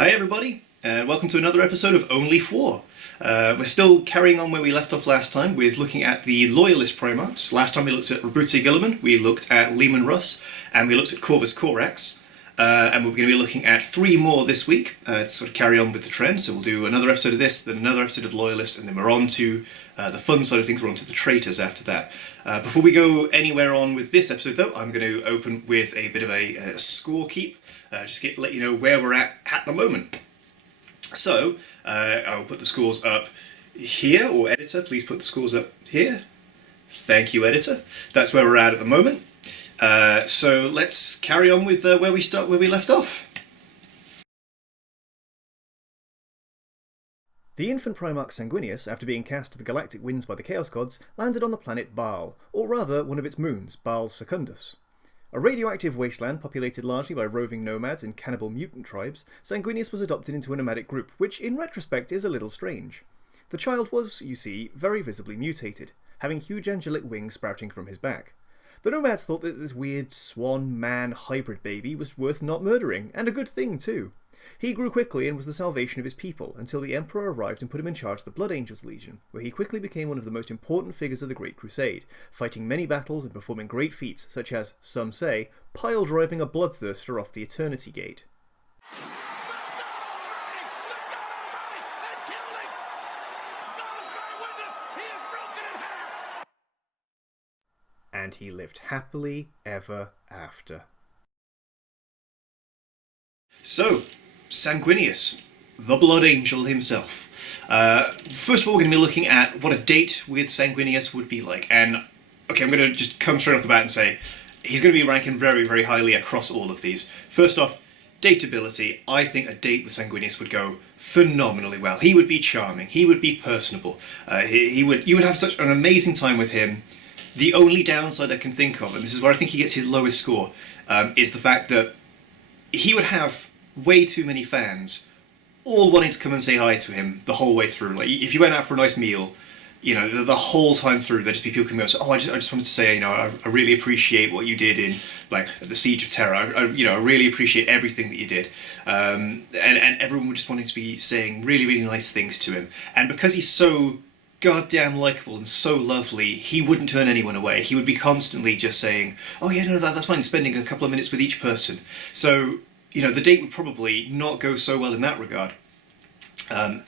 Hi everybody, and welcome to another episode of Only Phwoar. We're still carrying on where we left off last time with looking at the Loyalist Primarchs. Last time we looked at Roboute Guilliman, we looked at Leman Russ, and we looked at Corvus Corax. And we're going to be looking at 3 more this week to sort of carry on with the trend. So we'll do another episode of this, then another episode of Loyalist, and then we're on to the fun side of things, we're on to the Traitors after that. Before we go anywhere on with this episode though, I'm going to open with a bit of a score keep. Just let you know where we're at the moment. So, I'll put the scores up here, or editor, please put the scores up here. Thank you, editor. That's where we're at the moment. So let's carry on with where we left off. The infant Primarch Sanguinius, after being cast to the galactic winds by the Chaos Gods, landed on the planet Baal, or rather one of its moons, Baal Secundus. A radioactive wasteland populated largely by roving nomads and cannibal mutant tribes, Sanguinius was adopted into a nomadic group, which in retrospect is a little strange. The child was, you see, very visibly mutated, having huge angelic wings sprouting from his back. The nomads thought that this weird swan-man hybrid baby was worth not murdering, and a good thing too. He grew quickly and was the salvation of his people, until the Emperor arrived and put him in charge of the Blood Angels Legion, where he quickly became one of the most important figures of the Great Crusade, fighting many battles and performing great feats such as, some say, pile-driving a bloodthirster off the Eternity Gate. And he lived happily ever after. So, Sanguinius, the Blood Angel himself. First of all, we're going to be looking at what a date with Sanguinius would be like. And, okay, I'm going to just come straight off the bat and say, he's going to be ranking very, very highly across all of these. First off, dateability. I think a date with Sanguinius would go phenomenally well. He would be charming. He would be personable. You would have such an amazing time with him. The only downside I can think of, and this is where I think he gets his lowest score, is the fact that he would have way too many fans all wanting to come and say hi to him the whole way through. Like, if you went out for a nice meal, you know, the whole time through, there'd just be people coming up and say, oh, I just wanted to say, you know, I really appreciate what you did in, like, the Siege of Terror. I really appreciate everything that you did. And everyone would just wanting to be saying really, really nice things to him. And because he's so goddamn likeable and so lovely, he wouldn't turn anyone away. He would be constantly just saying, oh yeah, no, that's fine, spending a couple of minutes with each person. So, you know, the date would probably not go so well in that regard. In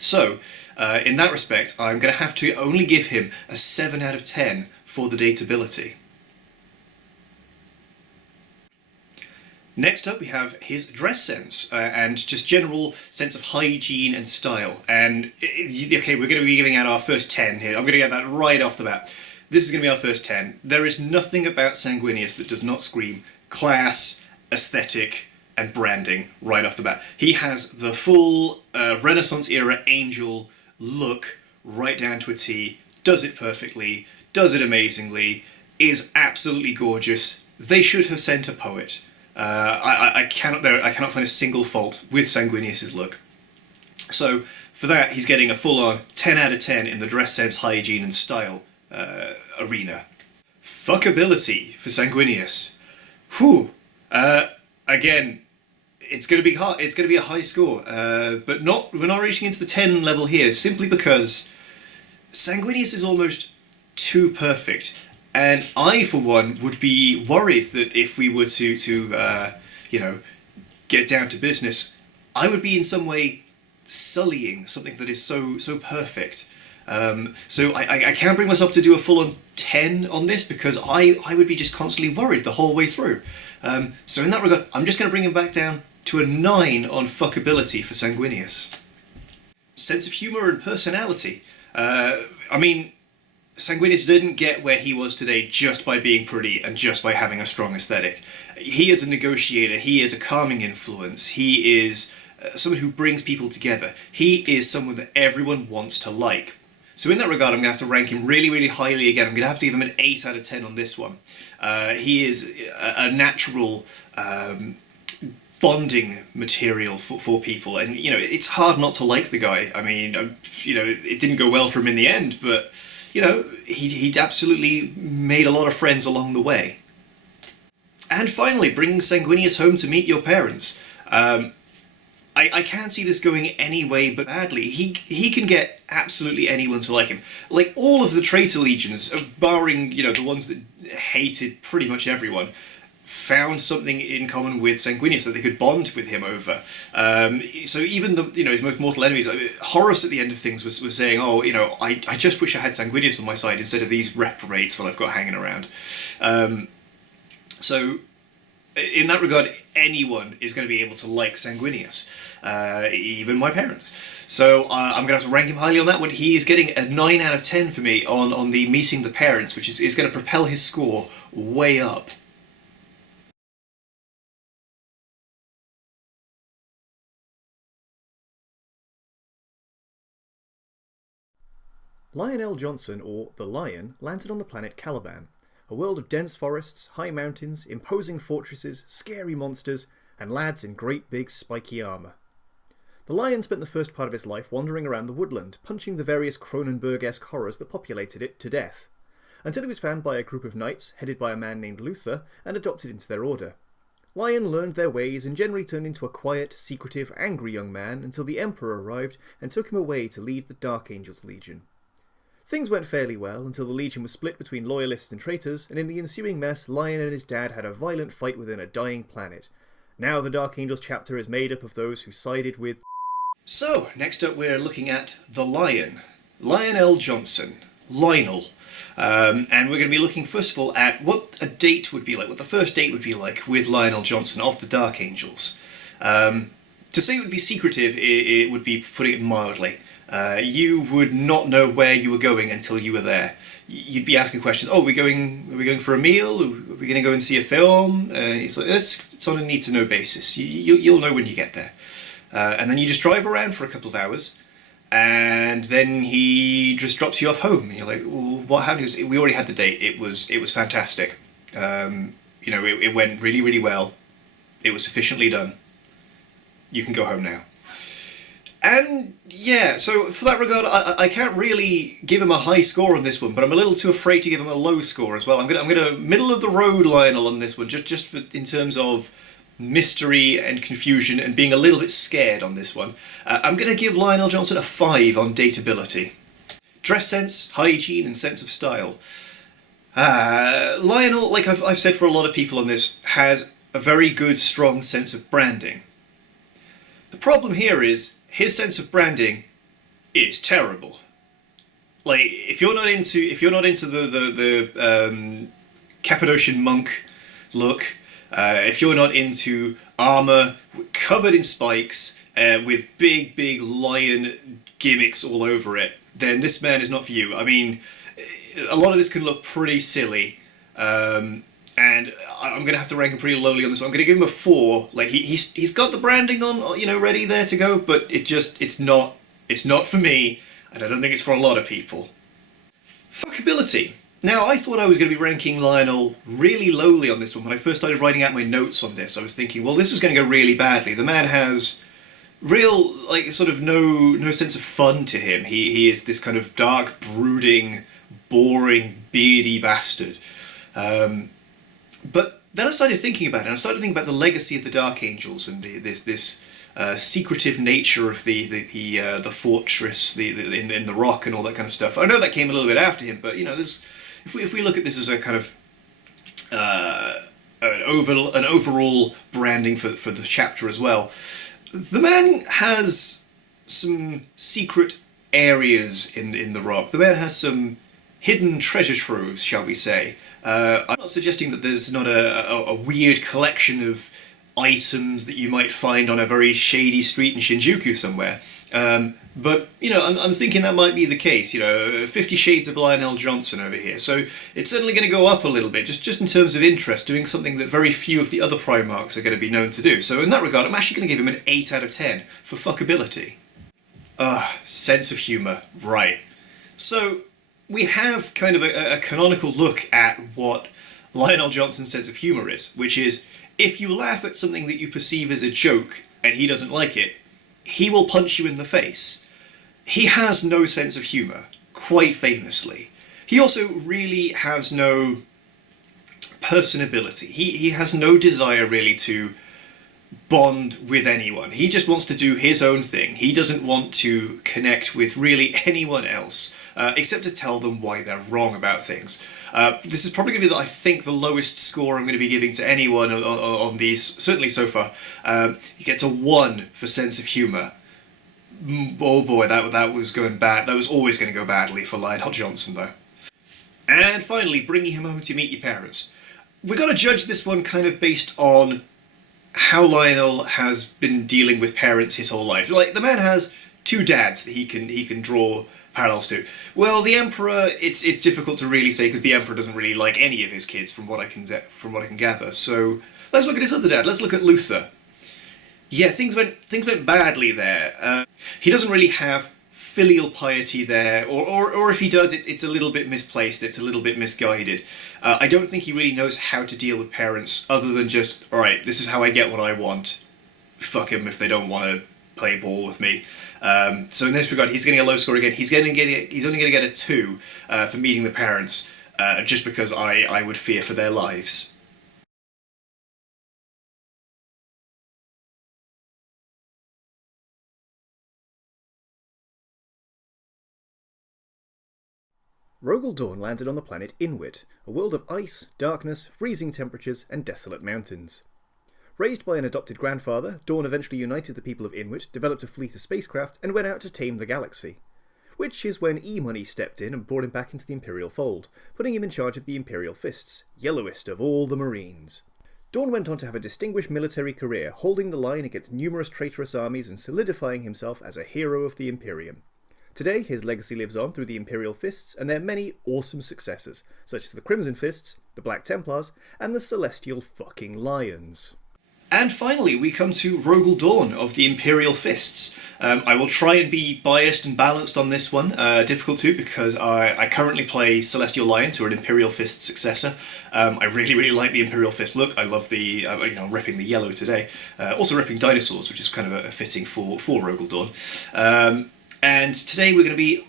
that respect, I'm going to have to only give him a 7 out of 10 for the dateability. Next up we have his dress sense and just general sense of hygiene and style. And, okay, we're going to be giving out our first 10 here. I'm going to get that right off the bat. This is going to be our first 10. There is nothing about Sanguinius that does not scream class, aesthetic, and branding right off the bat. He has the full Renaissance era angel look right down to a T, does it perfectly, does it amazingly, is absolutely gorgeous. They should have sent a poet. I cannot find a single fault with Sanguinius' look. So for that, he's getting a full-on 10 out of 10 in the dress sense, hygiene, and style arena. Fuckability for Sanguinius. Whew. Again, it's going to be hard. It's going to be a high score, but we're not reaching into the 10 level here simply because Sanguinius is almost too perfect. And I, for one, would be worried that if we were to get down to business, I would be in some way sullying something that is so perfect. So I can't bring myself to do a full-on 10 on this because I would be just constantly worried the whole way through. So in that regard, I'm just going to bring him back down to a 9 on fuckability for Sanguinius. Sense of humour and personality. I mean, Sanguinius didn't get where he was today just by being pretty and just by having a strong aesthetic. He is a negotiator, he is a calming influence, he is someone who brings people together. He is someone that everyone wants to like. So in that regard, I'm going to have to rank him really, really highly again. I'm going to have to give him an 8 out of 10 on this one. He is a natural bonding material for people, and you know, it's hard not to like the guy. I mean, you know, it didn't go well for him in the end, but you know, he'd absolutely made a lot of friends along the way. And finally, bringing Sanguinius home to meet your parents. I can't see this going any way but badly. He can get absolutely anyone to like him. Like, all of the traitor legions, barring, you know, the ones that hated pretty much everyone, found something in common with Sanguinius that they could bond with him over. So even the, you know, his most mortal enemies, Horus at the end of things was saying, oh, you know, I just wish I had Sanguinius on my side instead of these reprobates that I've got hanging around. So in that regard, anyone is going to be able to like Sanguinius, even my parents. So I'm going to have to rank him highly on that one. He's getting a 9 out of 10 for me on the meeting the parents, which is going to propel his score way up. Lionel Johnson, or the Lion, landed on the planet Caliban, a world of dense forests, high mountains, imposing fortresses, scary monsters, and lads in great big spiky armour. The Lion spent the first part of his life wandering around the woodland, punching the various Cronenberg-esque horrors that populated it to death, until he was found by a group of knights headed by a man named Luther and adopted into their order. Lion learned their ways and generally turned into a quiet, secretive, angry young man until the Emperor arrived and took him away to lead the Dark Angels Legion. Things went fairly well until the Legion was split between loyalists and traitors, and in the ensuing mess, Lion and his dad had a violent fight within a dying planet. Now the Dark Angels chapter is made up of those who sided with... So, next up we're looking at the Lion. Lionel Johnson. Lionel. And we're going to be looking first of all at what a date would be like, what the first date would be like with Lionel Johnson of the Dark Angels. To say it would be secretive, it would be putting it mildly. You would not know where you were going until you were there. You'd be asking questions. Oh, are we going for a meal? Are we going to go and see a film? It's on a need-to-know basis. You'll know when you get there. And then you just drive around for a couple of hours, and then he just drops you off home. And you're like, well, what happened? We already had the date. It was fantastic. It went really, really well. It was sufficiently done. You can go home now. And yeah, so for that regard, I can't really give him a high score on this one, but I'm a little too afraid to give him a low score as well. I'm gonna middle of the road Lionel on this one, just in terms of mystery and confusion and being a little bit scared on this one. I'm gonna give Lionel Johnson a 5 on dateability. Dress sense, hygiene, and sense of style. Lionel, like I've said for a lot of people on this, has a very good, strong sense of branding. The problem here is his sense of branding is terrible. Like, if you're not into the Cappadocian monk look, if you're not into armor covered in spikes with big lion gimmicks all over it, then this man is not for you. I mean, a lot of this can look pretty silly. And I'm going to have to rank him pretty lowly on this one. I'm going to give him a 4. Like, he's got the branding on, you know, ready there to go, but it's not for me, and I don't think it's for a lot of people. Fuckability. Now, I thought I was going to be ranking Lionel really lowly on this one. When I first started writing out my notes on this, I was thinking, well, this is going to go really badly. The man has real, like, sort of no sense of fun to him. He is this kind of dark, brooding, boring, beardy bastard. But then I started thinking about it, and I started thinking about the legacy of the Dark Angels and this secretive nature of the fortress, in the rock and all that kind of stuff. I know that came a little bit after him, but you know, if we look at this as a kind of an overall branding for the chapter as well, the man has some secret areas in the rock. The man has some hidden treasure troves, shall we say. I'm not suggesting that there's not a weird collection of items that you might find on a very shady street in Shinjuku somewhere. But, you know, I'm thinking that might be the case. You know, 50 Shades of Lionel Johnson over here. So it's certainly going to go up a little bit, just in terms of interest, doing something that very few of the other Primarchs are going to be known to do. So in that regard, I'm actually going to give him an 8 out of 10 for fuckability. Sense of humour. Right. So we have kind of a canonical look at what Lionel Johnson's sense of humour is, which is, if you laugh at something that you perceive as a joke and he doesn't like it, he will punch you in the face. He has no sense of humour, quite famously. He also really has no personability. He has no desire really to bond with anyone. He just wants to do his own thing. He doesn't want to connect with really anyone else, except to tell them why they're wrong about things. This is probably going to be, I think, the lowest score I'm going to be giving to anyone on these, certainly so far. He gets a 1 for sense of humour. Oh boy, that was going bad. That was always going to go badly for Lionel Johnson, though. And finally, bringing him home to meet your parents. We've got to judge this one kind of based on how Lionel has been dealing with parents his whole life. Like, the man has 2 dads that he can draw parallels to. Well, the Emperor, it's difficult to really say because the Emperor doesn't really like any of his kids, from what I can gather. So let's look at his other dad. Let's look at Luther. Yeah, things went badly there. He doesn't really have filial piety there, or if he does, it's a little bit misplaced, it's a little bit misguided. I don't think he really knows how to deal with parents other than just, alright, this is how I get what I want. Fuck them if they don't want to play ball with me. So in this regard, he's getting a low score again. He's only going to get a 2 for meeting the parents, just because I would fear for their lives. Rogal Dorn landed on the planet Inwit, a world of ice, darkness, freezing temperatures, and desolate mountains. Raised by an adopted grandfather, Dorn eventually united the people of Inwit, developed a fleet of spacecraft, and went out to tame the galaxy. Which is when E-Money stepped in and brought him back into the Imperial fold, putting him in charge of the Imperial Fists, yellowest of all the Marines. Dorn went on to have a distinguished military career, holding the line against numerous traitorous armies and solidifying himself as a hero of the Imperium. Today, his legacy lives on through the Imperial Fists and their many awesome successors, such as the Crimson Fists, the Black Templars, and the Celestial fucking Lions. And finally, we come to Rogal Dorn of the Imperial Fists. I will try and be biased and balanced on this one. Difficult too, because I currently play Celestial Lions, who are an Imperial Fist successor. I really, really like the Imperial Fist look. I love the, ripping the yellow today. Also ripping dinosaurs, which is kind of a fitting for Rogal Dorn. And today we're going to be...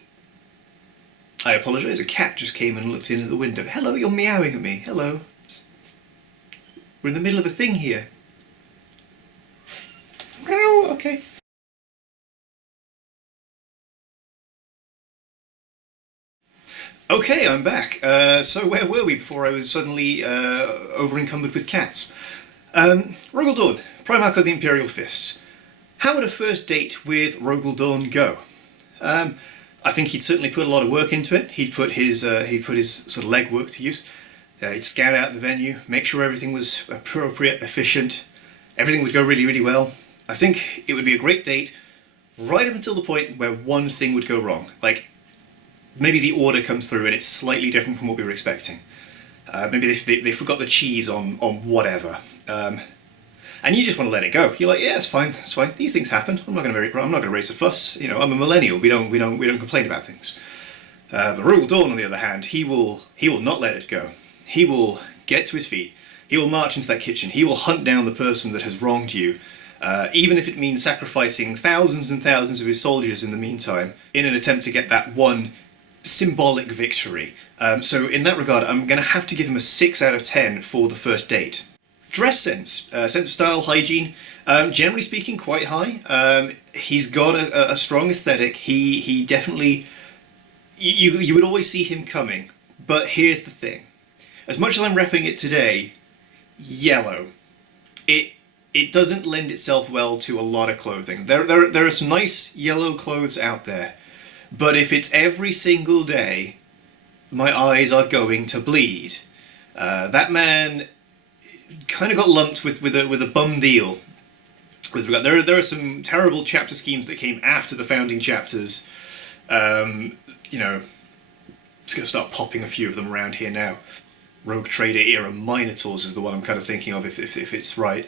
I apologise, a cat just came and looked in at the window. Hello, you're meowing at me. Hello. We're in the middle of a thing here. Meow, okay. Okay, I'm back. So where were we before I was suddenly over-encumbered with cats? Rogal Dorn, Primarch of the Imperial Fists. How would a first date with Rogal Dorn go? I think he'd certainly put a lot of work into it. He'd put his sort of legwork to use. He'd scout out the venue, make sure everything was appropriate, efficient. Everything would go really, really well. I think it would be a great date right up until the point where one thing would go wrong. Like, maybe the order comes through and it's slightly different from what we were expecting. Maybe they forgot the cheese on whatever. And you just want to let it go. You're like, yeah, it's fine, it's fine. These things happen. I'm not going to raise a fuss. You know, I'm a millennial. We don't complain about things. But Rogal Dorn, on the other hand, he will not let it go. He will get to his feet. He will march into that kitchen. He will hunt down the person that has wronged you, even if it means sacrificing thousands and thousands of his soldiers in the meantime, in an attempt to get that one symbolic victory. So in that regard, I'm going to have to give him a 6 out of 10 for the first date. Dress sense, sense of style, hygiene, generally speaking, quite high. He's got a strong aesthetic. He definitely, you would always see him coming. But here's the thing: as much as I'm repping it today, yellow, it doesn't lend itself well to a lot of clothing. There are some nice yellow clothes out there, but if it's every single day, my eyes are going to bleed. That man kind of got lumped with a bum deal. With regard, there are some terrible chapter schemes that came after the founding chapters. Just going to start popping a few of them around here now. Rogue Trader era Minotaurs is the one I'm kind of thinking of, if it's right.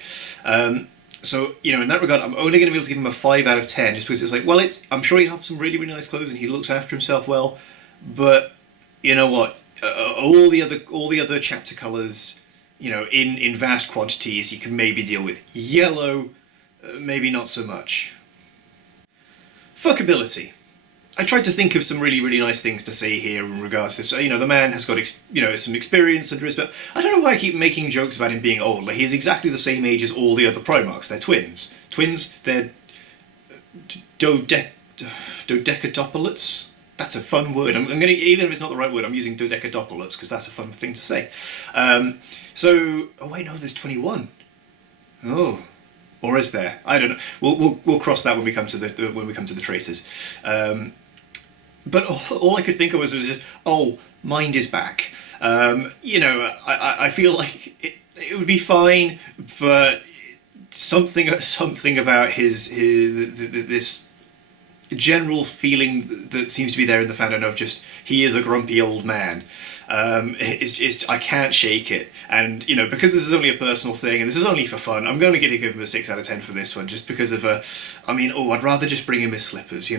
So, in that regard, I'm only going to be able to give him a 5 out of 10, just because it's like, well, I'm sure he'll have some really, really nice clothes and he looks after himself well, but you know what? All the other chapter colours, in vast quantities, you can maybe deal with. Yellow, maybe not so much. Fuckability. I tried to think of some really, really nice things to say here in regards to this. You know, the man has got, some experience under his belt. I don't know why I keep making jokes about him being old. Like, he's exactly the same age as all the other Primarchs. They're twins. Twins, they're dodecadopolates. That's a fun word. I'm going to, even if it's not the right word, I'm using dodecadopolates because that's a fun thing to say. Oh wait, no, there's 21. Oh. Or is there? I don't know. We'll cross that when we come to the traitors. But all I could think of was just, oh, mind is back. I feel like it would be fine, but something about this general feeling that seems to be there in the fandom of just he is a grumpy old man. I can't shake it, and because this is only a personal thing and this is only for fun, I'm going to give him a 6 out of 10 for this one, just because of I'd rather just bring him his slippers,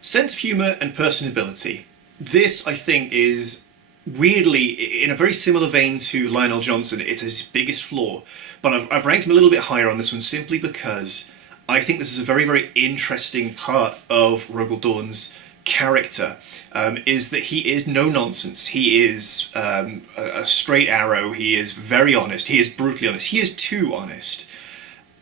Sense of humour and personability. This, I think, is weirdly in a very similar vein to Lionel Johnson. It's his biggest flaw, but I've ranked him a little bit higher on this one simply because I think this is a very, very interesting part of Rogal Dorn's character, is that he is no nonsense. He is a straight arrow. He is very honest. He is brutally honest. He is too honest.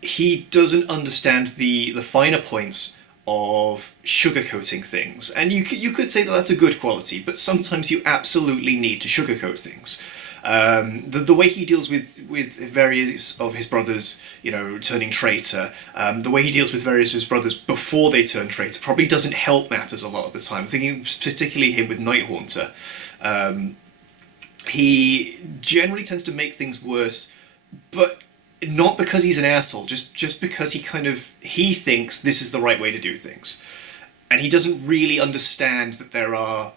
He doesn't understand the finer points of sugarcoating things, and you could say that that's a good quality, but sometimes you absolutely need to sugarcoat things. The way he deals with various of his brothers, turning traitor, the way he deals with various of his brothers before they turn traitor probably doesn't help matters a lot of the time. I'm thinking particularly him with Nighthaunter. He generally tends to make things worse, but not because he's an asshole, just because he thinks this is the right way to do things. And he doesn't really understand that there are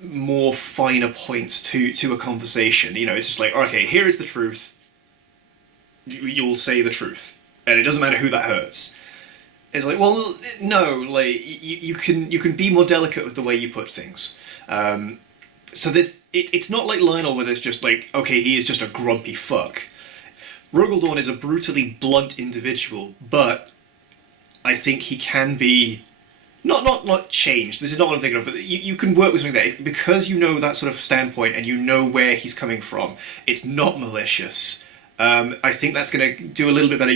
more finer points to a conversation. It's just like, okay, here is the truth. You'll say the truth, and it doesn't matter who that hurts. It's like, well, no, like you can be more delicate with the way you put things. So it's not like Lionel where there's just like, okay, he is just a grumpy fuck. Rogal Dorn is a brutally blunt individual, but I think he can be not changed. This is not what I'm thinking of, but you can work with something there because you know that sort of standpoint and you know where he's coming from. It's not malicious. I think that's going to do a little bit better.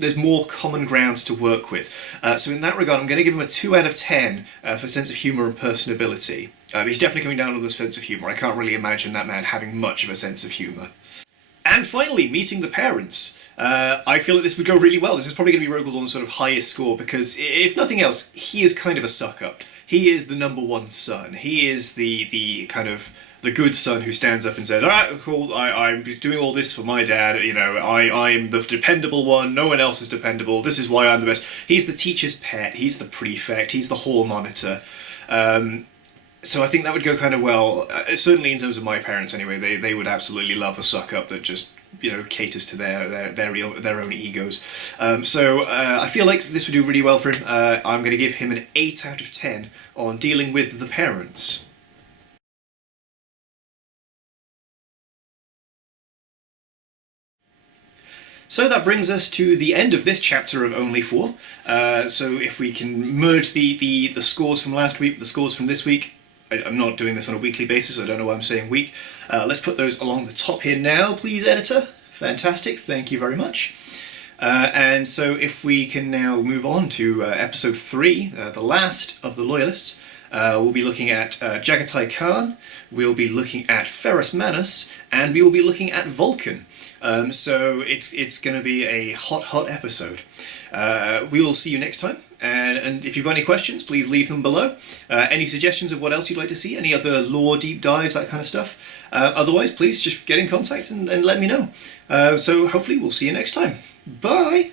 There's more common grounds to work with. So in that regard, I'm going to give him a 2 out of 10 for sense of humour and personability. He's definitely coming down on the sense of humour. I can't really imagine that man having much of a sense of humour. And finally, meeting the parents. I feel that this would go really well. This is probably going to be Rogal Dorn's sort of highest score because, if nothing else, he is kind of a suck-up. He is the number one son. He is the kind of the good son who stands up and says, "Alright, cool, I'm doing all this for my dad, I'm the dependable one, no one else is dependable, this is why I'm the best." He's the teacher's pet, he's the prefect, he's the hall monitor. So I think that would go kind of well, certainly in terms of my parents anyway. They would absolutely love a suck-up that just, caters to their own egos. So I feel like this would do really well for him. I'm going to give him an 8 out of 10 on dealing with the parents. So that brings us to the end of this chapter of Only 4. So if we can merge the scores from last week with the scores from this week. I'm not doing this on a weekly basis, I don't know why I'm saying week. Let's put those along the top here now, please, editor. Fantastic, thank you very much. And so if we can now move on to episode 3, the last of the Loyalists. We'll be looking at Jagatai Khan, we'll be looking at Ferrus Manus, and we will be looking at Vulcan. So it's going to be a hot episode. We will see you next time, and if you've got any questions, please leave them below. Any suggestions of what else you'd like to see, any other lore deep dives, that kind of stuff. Otherwise, please just get in contact and let me know. So hopefully we'll see you next time. Bye!